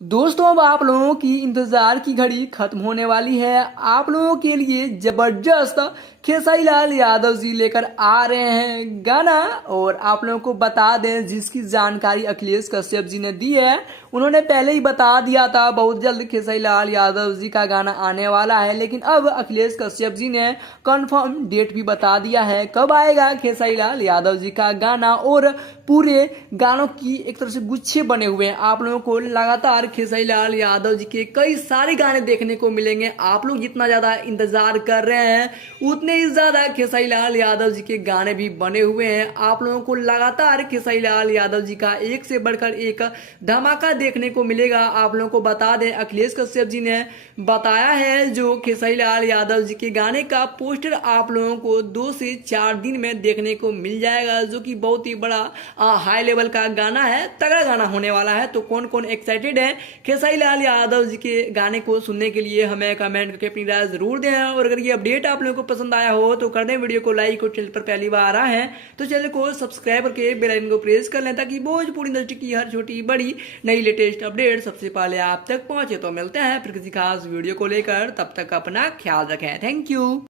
दोस्तों अब आप लोगों की इंतजार की घड़ी खत्म होने वाली है। आप लोगों के लिए जबरदस्त खेसारी लाल यादव जी लेकर आ रहे हैं गाना। और आप लोगों को बता दें, जिसकी जानकारी अखिलेश कश्यप जी ने दी है, उन्होंने पहले ही बता दिया था बहुत जल्द खेसारी लाल यादव जी का गाना आने वाला है। लेकिन अब अखिलेश कश्यप जी ने कंफर्म डेट भी बता दिया है कब आएगा खेसारी लाल यादव जी का गाना। और पूरे गानों की एक तरह से गुच्छे बने हुए हैं। आप लोगों को लगातार खेसारी लाल यादव जी के कई सारे गाने देखने को मिलेंगे। आप लोग जितना ज्यादा इंतजार कर रहे हैं उतने ही ज्यादा खेसारी लाल यादव जी के गाने भी बने हुए हैं। आप लोगों को लगातार खेसारी लाल यादव जी का एक से बढ़कर एक धमाका देखने को मिलेगा। आप लोगों को बता दें, अखिलेश कश्यप जी ने बताया है जो खेसारी लाल यादव जी के गाने का पोस्टर आप लोगों को 2 से 4 दिन में देखने को मिल जाएगा, जो कि बहुत ही बड़ा हाई लेवल का गाना है, तगड़ा गाना होने वाला है। तो कौन कौन एक्साइटेड है खेसारी लाल यादव जी के गाने को सुनने के लिए, हमें कमेंट करके अपनी राय जरूर दें। और अगर ये अपडेट आप लोगों को पसंद आया हो तो कर दें वीडियो को लाइक, और चैनल पर पहली बार आए हैं तो चैनल को सब्सक्राइब करके बेल आइकन को प्रेस कर लें, ताकि भोजपुरी इंडस्ट्री की हर छोटी बड़ी नई लेटेस्ट अपडेट सबसे पहले आप तक पहुंचे। तो मिलते हैं फिर किसी खास वीडियो को लेकर, तब तक अपना ख्याल रखें। Thank you.